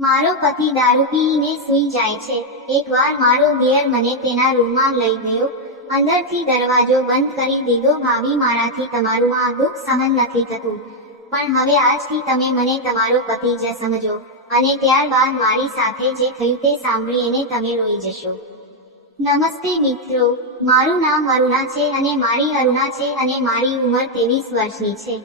મારો પતિ દારૂ પીને સૂઈ જાય છે। એકવાર મારો દિયર મને તેના રૂમમાં લઈ ગયો, અંદરથી દરવાજો બંધ કરી દીધો। ભાભી, મારાથી તમારું આ દુઃખ સહન નથી થતું, પણ હવે આજથી તમે મને તમારો પતિ જ સમજો, અને ત્યારબાદ મારી સાથે જે થયું તે સાંભળીને તમે રોઈ જશો। નમસ્તે મિત્રો, મારું નામ અરુણા છે અને મારી અરુણા છે અને મારી ઉંમર 23 વર્ષની છે।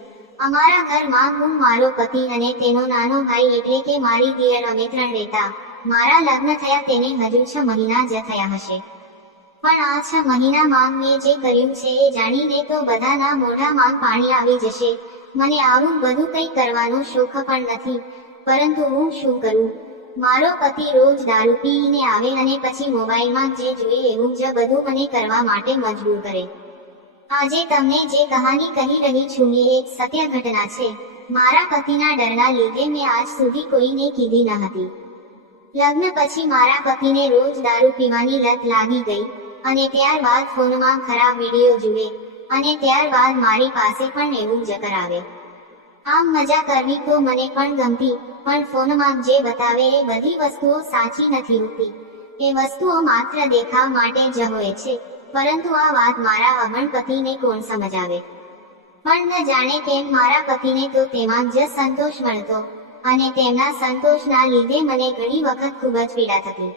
અમારા ઘરમાં હું, મારો પતિ અને તેનો નાનો ભાઈ એટલે કે મારી દિયર અમે 3 રહેતા। મારા લગ્ન થયા તેને હજુ 6 મહિના જ થયા હશે, પણ આ 6 મહિનામાં મેં જે કર્યું છે એ જાણીને તો બધાના મોઢામાં પાણી આવી જશે। મને આવું બધું કંઈ કરવાનો શોખ પણ નથી, પરંતુ હું શું કરું? મારો પતિ રોજ દારૂ પીને આવે અને પછી મોબાઈલમાં જે જુએ એવું જ બધું મને કરવા માટે મજબૂર કરે। આજે તમને જે કહાની કહી રહી છું એ એક સત્ય ઘટના છે। મારા પતિના ડરના લીધે મેં આજ સુધી કોઈને કીધી ન હતી। લગ્ન પછી મારા પતિને રોજ દારૂ પીવાની લત લાગી ગઈ, અને ત્યારબાદ ફોનમાં ખરાબ વિડીયો જુએ, અને ત્યારબાદ મારી પાસે પણ એવું જ કરાવે। આમ મજા કરવી તો મને પણ ગમતી, પણ ફોનમાં જે બતાવે એ બધી વસ્તુઓ સાચી નથી હોતી। એ વસ્તુઓ માત્ર દેખાવ માટે જ હોય છે, પરંતુ આ વાત મારા અભણ પતિને કોણ સમજાવે? પણ ન જાણે કેમ મારા પતિને તો તેમાં જ સંતોષ મળતો, અને તેમના સંતોષના લીધે મને ઘણી વખત ખૂબ જ પીડા થતી।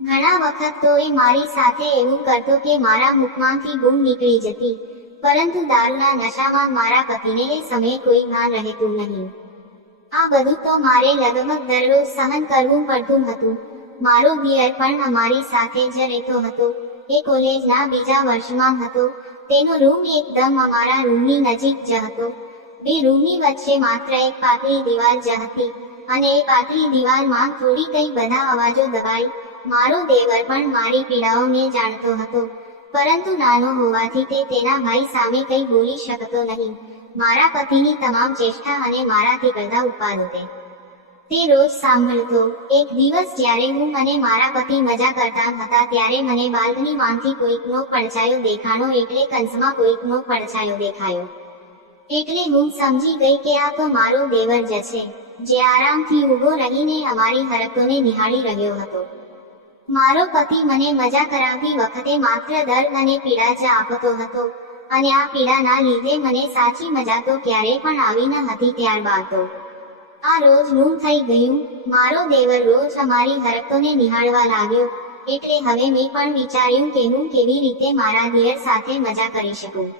ઘણા વખત તો એ મારી સાથે એવું કરતો કે મારા મુખમાંથી બૂમ નીકળી જતી, પરંતુ દારૂના નશામાં મારા પતિને એ સમયે કોઈ ભાન રહેતું નહીં। આ બધું તો મારે લગભગ દરરોજ સહન કરવું પડતું હતું। મારો દિયર પણ અમારી સાથે જ રહેતો હતો। એ કોલેજના બીજા વર્ષમાં હતો। તેનો રૂમ એકદમ અમારા રૂમની નજીક જ હતો। 2 રૂમની વચ્ચે માત્ર એક પાતળી દિવાલ જ હતી, અને એ પાતળી દિવાલમાં થોડી કંઈ બધા અવાજો દબાઈ। મારો દેવર પણ મારી પીડાઓને જાણતો હતો, પરંતુ નાનો હોવાથી તે તેના ભાઈ સામે કંઈ બોલી શકતો નહીં। મારા પતિની તમામ ચેષ્ટા અને મારાથી કરતા ઉપાદો તે રોજ સાંભળતો। એક દિવસ જ્યારે હું અને મારા પતિ મજા કરતા હતા ત્યારે મને બાલ્કનીમાંથી કોઈકનો પડછાયો દેખાણો, એટલે કંસમાં કોઈકનો પડછાયો દેખાયો। એટલે હું સમજી ગઈ કે આ તો મારો દેવર જ છે, જે આરામથી ઊભો રહીને અમારી હરકતોને નિહાળી રહ્યો હતો। મારો પતિ મને મજા કરાવતી વખતે માત્ર દર્દ અને પીડા જ આપતો હતો, અને આ પીડાના લીધે મને સાચી મજા તો ક્યારેય પણ આવી ન હતી। ત્યારબાદ તો આ રોજનું થઈ ગયું। મારો દેવર રોજ અમારી હરકતોને નિહાળવા લાગ્યો, એટલે હવે મેં પણ વિચાર્યું કે હું કેવી રીતે મારા દિયર સાથે મજા કરી શકું।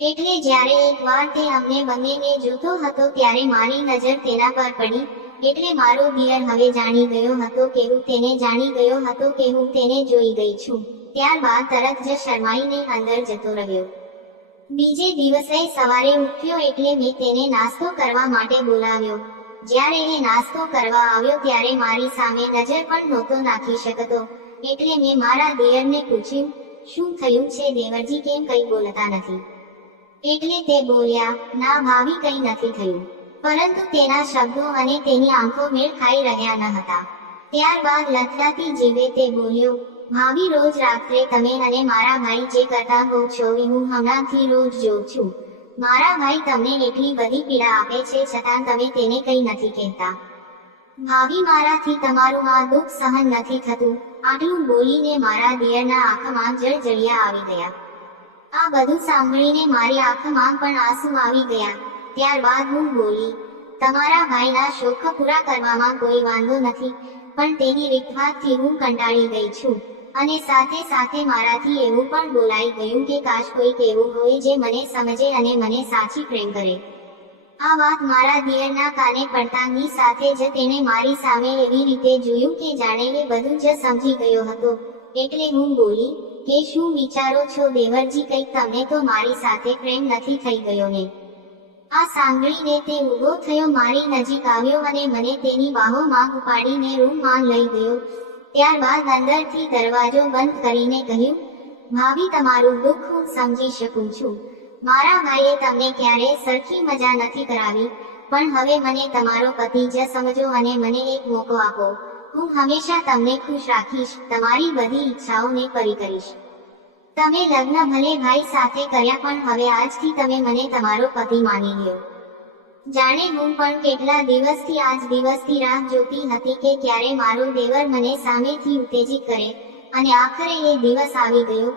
એટલે જ્યારે એકવાર તે અમને બંનેને જોતો હતો ત્યારે મારી નજર તેના પર પડી। એટલે મારો દિયર હવે જાણી ગયો હતો કે હું તેને જાણી ગયો હતો કે હું તેને જોઈ ગઈ છું। ત્યારબાદ તરત જ શરમાઈને અંદર જતો રહ્યો। બીજે દિવસે સવારે ઉઠ્યો એટલે મેં તેને નાસ્તો કરવા માટે બોલાવ્યો। જ્યારે એ નાસ્તો કરવા આવ્યો ત્યારે મારી સામે નજર પણ નહોતો નાખી શકતો, એટલે મેં મારા દિયરને પૂછ્યું, શું થયું છે દેવરજી, કેમ કંઈ બોલતા નથી? એટલે તે બોલ્યા, ના ભાભી, કંઈ નથી થયું। પરંતુ તેના શબ્દો અને તેની આંખો મેળ ખાઈ રહ્યા ન હતા। ત્યારબાદ લથડાતી જીભે તે બોલ્યો, ભાભી, રોજ રાત્રે તમે અને મારા ભાઈ જે કરતા હો છો એ હું હમણાંથી રોજ જોઉં છું। મારા ભાઈ તમને એટલી બધી પીડા આપે છે છતાં તમે તેને કંઈ નથી કહેતા। ભાભી, મારાથી તમારું આ દુઃખ સહન નથી થતું। આટલું બોલીને મારા દિયરના આંખમાં જળજળિયા આવી ગયા। આ બધું સાંભળીને મારી આંખમાં પણ આંસુ આવી ગયા। ત્યારબાદ હું બોલી, તમારા ભાઈના શોખ પૂરા કરવામાં કોઈ વાંધો નથી, પણ તેની રીતભાતથી હું કંટાળી ગઈ છું, અને સાથે સાથે મારાથી એવું પણ બોલાઈ ગયું કે કાશ કોઈક એવું હોય જે મને સમજે અને મને સાચી પ્રેમ કરે। આ વાત મારા દિયરના કાને પડતાની સાથે જ તેણે મારી સામે એવી રીતે જોયું કે જાણે એ બધું જ સમજી ગયો હતો। એટલે હું બોલી કે શું વિચારો છો દેવરજી, કંઈક તમને તો મારી સાથે પ્રેમ નથી થઈ ગયો ને? આ સાંભળીને તે ઊભો થયો, મારી નજીક આવ્યો અને મને તેની બાહોમાં ઉપાડીને રૂમમાં લઈ ગયો। ત્યારબાદ અંદરથી દરવાજો બંધ કરીને કહ્યું, ભાભી, તમારું દુઃખ હું સમજી શકું છું। મારા ભાઈએ તમને ક્યારેય સરખી મજા નથી કરાવી, પણ હવે મને તમારો પતિ જ સમજો અને મને એક મોકો આપો। હું હંમેશા તમને ખુશ રાખીશ, તમારી બધી ઈચ્છાઓને પૂરી કરીશ। તમે લગ્ન ભલે ભાઈ સાથે કર્યા, પણ હવે આજથી તમે મને તમારો પતિ માની લ્યો। જાણે હું પણ કેટલા દિવસથી આજ દિવસથી રાહ જોતી હતી કે ક્યારે મારો દેવર મને સામેથી ઉત્તેજિત કરે, અને આખરે એ દિવસ આવી ગયો.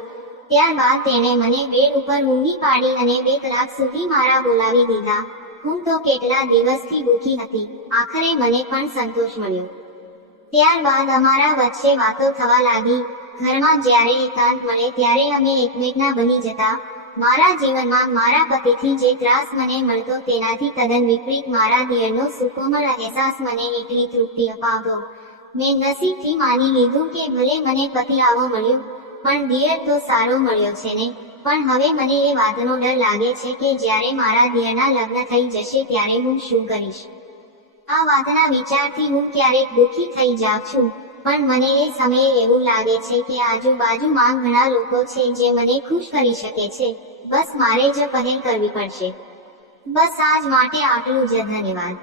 ત્યારબાદ તેણે મને બેડ ઉપર ઊંઘી પાડી અને 2 કલાક સુધી મારા બોલાવી દીધા. હું તો કેટલા દિવસથી ભૂખી હતી, આખરે મને પણ સંતોષ મળ્યો. ત્યારબાદ અમારા વચ્ચે વાતો થવા લાગી. ઘરમાં જ્યારે એકાંત મળે ત્યારે અમે એકમેકના બની જતા. મારા જીવનમાં મારા પતિથી જે ત્રાસ મને મળતો તેનાથી તદ્દન વિપરીત મારા દિયરનો સુકોમળ અહેસાસ મને એટલી તૃપ્તિ અપાવતો. મેં નસીબથી માની લીધું કે ભલે મને પતિ આવો મળ્યો, પણ દિયર તો સારો મળ્યો છે ને. પણ હવે મને એ વાતનો ડર લાગે છે કે જ્યારે મારા દિયરના લગ્ન થઈ જશે ત્યારે હું શું કરીશ. આ વાતના વિચારથી હું ક્યારેક દુઃખી થઈ જાઉં છું, પણ મને એ સમયે એવું લાગે છે કે આજુબાજુમાં ઘણા લોકો છે જે મને ખુશ કરી શકે છે. બસ મારે જ પહેલ કરવી પડશે. બસ આજ માટે આટલું જ. ધન્યવાદ.